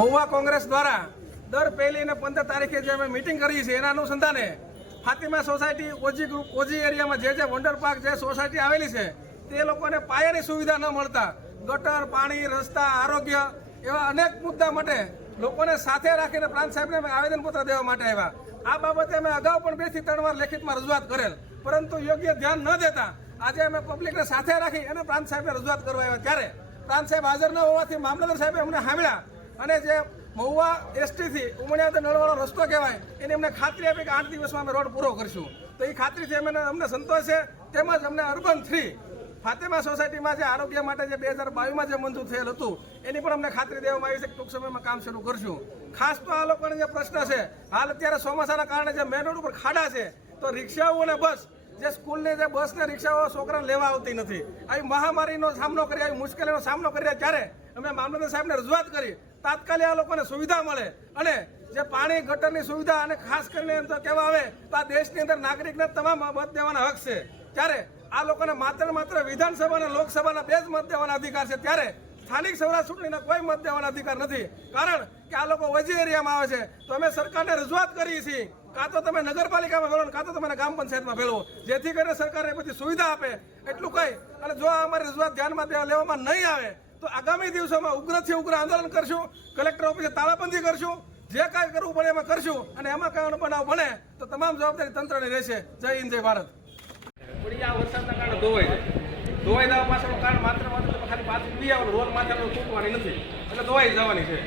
મહુવા કોંગ્રેસ દ્વારા દર પહેલી અને પંદર તારીખે જે અમે મિટિંગ કરીએ છીએ, એના અનુસંધાને Fatima society, OG group OG એરિયામાં જે જે વંડર પાર્ક જે સોસાયટી આવેલી છે, તે લોકોને પાયાની સુવિધા ન મળતા ગટર, પાણી, રસ્તા, આરોગ્ય એવા અનેક મુદ્દા માટે લોકોને સાથે રાખીને પ્રાંત સાહેબને આવેદનપત્ર દેવા માટે આવ્યા. આ બાબતે અમે અગાઉ પણ બેથી ત્રણ વાર લેખિતમાં રજૂઆત કરેલ, પરંતુ યોગ્ય ધ્યાન ન દેતા આજે અમે પબ્લિકને સાથે રાખી અને પ્રાંત સાહેબને રજૂઆત કરવા આવ્યા. ત્યારે પ્રાંત સાહેબ હાજર ન હોવાથી મામલતદાર સાહેબે અમને સાંભળ્યા અને જે મહુવા એસટીથી ઉમણિયા નળવાળો રસ્તો કહેવાય, એની અમને ખાતરી આપી કે આઠ દિવસમાં અમે રોડ પૂરો કરશું. તો એ ખાતરીથી અમે અમને સંતોષ છે. તેમજ અમને અર્બન થ્રી, ફાતેમા સોસાયટીમાં જે આરોગ્ય માટે જે બે હજાર બાવીસમાં જે મંજૂર થયેલ હતું, એની પણ અમને ખાતરી દેવામાં આવી છે કે ટૂંક સમયમાં કામ શરૂ કરશું. ખાસ તો આ લોકોને જે પ્રશ્ન છે, હાલ અત્યારે ચોમાસાના કારણે જે મેન રોડ ઉપર ખાડા છે, તો રિક્ષાઓ અને બસ, જે સ્કૂલને જે બસ ને રિક્ષાઓ છોકરાને લેવા આવતી નથી. આવી મહામારીનો સામનો કરી, આવી મુશ્કેલીનો સામનો કર્યા ત્યારે અમે મામલતદાર સાહેબને રજૂઆત કરી તાત્કાલિક આ લોકોને સુવિધા મળે. અને જે પાણી ગટરની સુવિધા અને ખાસ કરીને એમ તો કહેવા આવે તો આ દેશની અંદર નાગરિકને તમામ મત દેવાના હક છે. ત્યારે આ લોકોને માત્ર માત્ર વિધાનસભા અને લોકસભાના બે જ મત દેવાના અધિકાર છે. ત્યારે સ્થાનિક સ્વરાજ ચૂંટણીના કોઈ મત દેવાના અધિકાર નથી. કારણ કે આ લોકો વજી એરિયામાં આવે છે. તો અમે સરકારને રજૂઆત કરીએ છીએ. કાં તો તમે નગરપાલિકામાં ભેળો કાં તો તમે ગામ પંચાયતમાં ભેળવો. જેથી કરીને સરકારને બધી સુવિધા આપે. એટલું કહી. અને જો અમારી રજૂઆત ધ્યાનમાં લેવામાં નહીં આવે તો આગામી દિવસોમાં ઉગ્રથી ઉગ્ર આંદોલન કરશું, કલેક્ટર ઓફિસે તાળાબંધી કરશું, જે કાંઈ કરવું પડે એમાં કરશું, અને એમાં કાંઈ બનાવ બને, તો તમામ જવાબદારી તંત્રની રહેશે. જય હિન્દ, જય ભારત. વરસાદના કારણે ધોવાઈ ધોવાઈ જવા પાછળનું કારણ માત્ર માત્ર ખાલી પાછું પી આવો, રોડ માથે નથી. એટલે ધોવાઈ જવાની છે.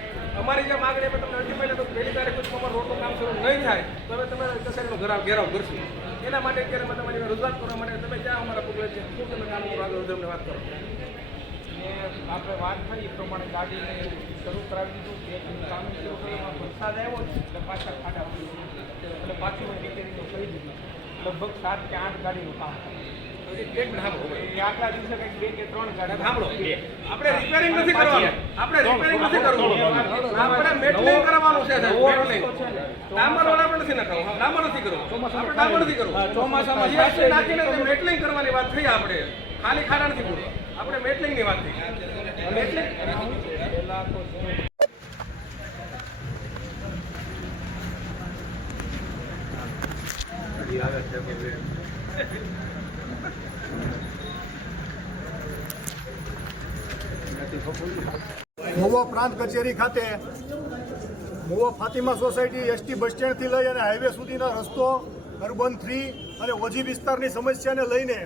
અમારી જે માગણી અમે તમને પહેલા તો પહેલી તારીખ પછી અમારું રોડનું કામ શરૂ નહીં થાય, તો તમે કચેરીનો ઘરાવ, ઘેરાવ કરશું. એના માટે અત્યારે અમે તમારી રજૂઆત કરવા માટે તમે ક્યાં અમારા પગલે છે. શું તમે કામ કરો, આગળ તમને વાત કરો. ને આપણે વાત કરી એ પ્રમાણે ગાડીને શરૂ કરાવી દીધું. બે કામ શરૂ કર્યું વરસાદ આવ્યો એટલે પાછા ખાડા એટલે પાછું રિપેરિંગનું કરી દીધું લગભગ સાત કે આઠ ગાડીનું કામ આગલા દિવસે કંઈક બે કે ત્રણ ગાડી સાંભળો આપણે રિપેરિંગ નથી કરવાનું. આપણે રિપેરિંગ નથી કરવું. આપણે મેટલિંગ કરવાનું છે સાહેબ મેટલિંગ ડામર વાળા આપણે નથી નખાવું. ડામર નથી કરવું. આપણે ડામર નથી કરવું. ચોમાસામાં નાખીને મેટલિંગ કરવાની વાત થઈ આપણે. ખાલી ખાડા નથી પૂરવા. આપણે મેટલિંગની વાત થઈ મેટલિંગ? તો પ્રાંત કચેરી ખાતે Mahuva Fatima society ST bus સ્ટેન્ડથી લઈ અને હાઈવે સુધીનો રસ્તો અર્બન થ્રી અને ઓજી વિસ્તારની સમસ્યાને લઈને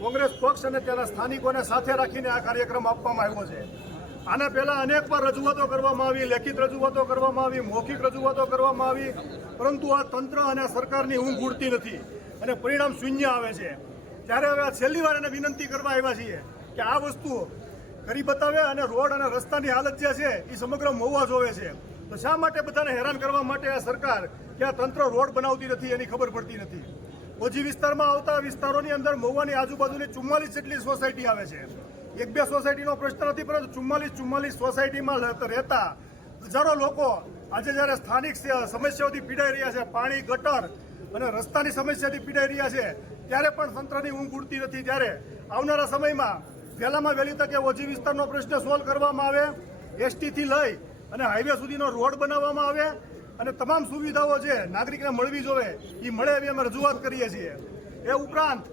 કોંગ્રેસ પક્ષ અને તેના સ્થાનિકોને સાથે રાખીને આ કાર્યક્રમ આપવામાં આવ્યો છે. આના પહેલાં અનેક વાર રજૂઆતો કરવામાં આવી, લેખિત રજૂઆતો કરવામાં આવી, મૌખિક રજૂઆતો કરવામાં આવી, પરંતુ આ તંત્ર અને સરકારની ઊંઘ ઉડતી નથી અને પરિણામ શૂન્ય આવે છે. ત્યારે હવે આ છેલ્લી વાર એને વિનંતી કરવા આવ્યા છીએ કે આ વસ્તુ કરી બતાવે અને રોડ અને રસ્તાની હાલત જે છે એ સમગ્ર મહુવા જોવે છે. તો શા માટે બધાને હેરાન કરવા માટે આ સરકાર કે આ તંત્ર રોડ બનાવતી નથી એની ખબર પડતી નથી? ઓજી વિસ્તારમાં આવતા વિસ્તારોની અંદર મહુવાની આજુબાજુની ચુમ્માલીસ જેટલી સોસાયટી આવે છે. એક બે સોસાયટીનો પ્રશ્ન નથી, પરંતુ ચુમ્માલીસ ચુમ્માલીસ સોસાયટીમાં રહેતા હજારો લોકો આજે જ્યારે સ્થાનિક સમસ્યાઓથી પીડાઈ રહ્યા છે, પાણી, ગટર અને રસ્તાની સમસ્યાથી પીડાઈ રહ્યા છે, ત્યારે પણ તંત્રની ઊંઘ ઉડતી નથી. ત્યારે આવનારા સમયમાં વહેલામાં વહેલી તકે ઓજી વિસ્તારનો પ્રશ્ન સોલ્વ કરવામાં આવે, એસટીથી લઈ અને હાઈવે સુધીનો રોડ બનાવવામાં આવે અને તમામ સુવિધાઓ જે નાગરિકને મળવી જોઈએ એ મળે એવી અમે રજૂઆત કરીએ છીએ. એ ઉપરાંત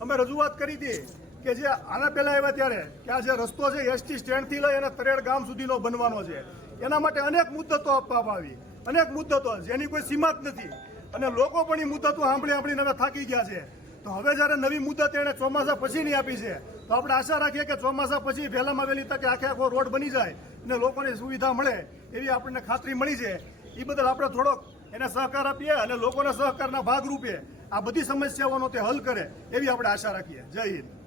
અમે રજૂઆત કરી હતી કે જે આના પહેલાં આવ્યા ત્યારે, કે આ જે રસ્તો છે, એસટી સ્ટેન્ડથી લઈ અને તરેડ ગામ સુધીનો બનવાનો છે. એના માટે અનેક મુદ્દતો આપવામાં આવી. અનેક મુદ્દતો, જેની કોઈ સીમા જ નથી. અને લોકો પણ એ મુદ્દતો સાંભળી સાંભળીને હવે થાકી ગયા છે. તો હવે જ્યારે નવી મુદત એણે ચોમાસા પછીની આપી છે, તો આપણે આશા રાખીએ કે ચોમાસા પછી વહેલામાં વહેલી તકે આખે આખો રોડ બની જાય અને લોકોને સુવિધા મળે એવી આપણને ખાતરી મળી છે. એ બદલ આપણે થોડોક એને સહકાર આપીએ અને લોકોના સહકારના ભાગરૂપે આ બધી સમસ્યાઓનો તે હલ કરે એવી આપણે આશા રાખીએ. જય હિન્દ.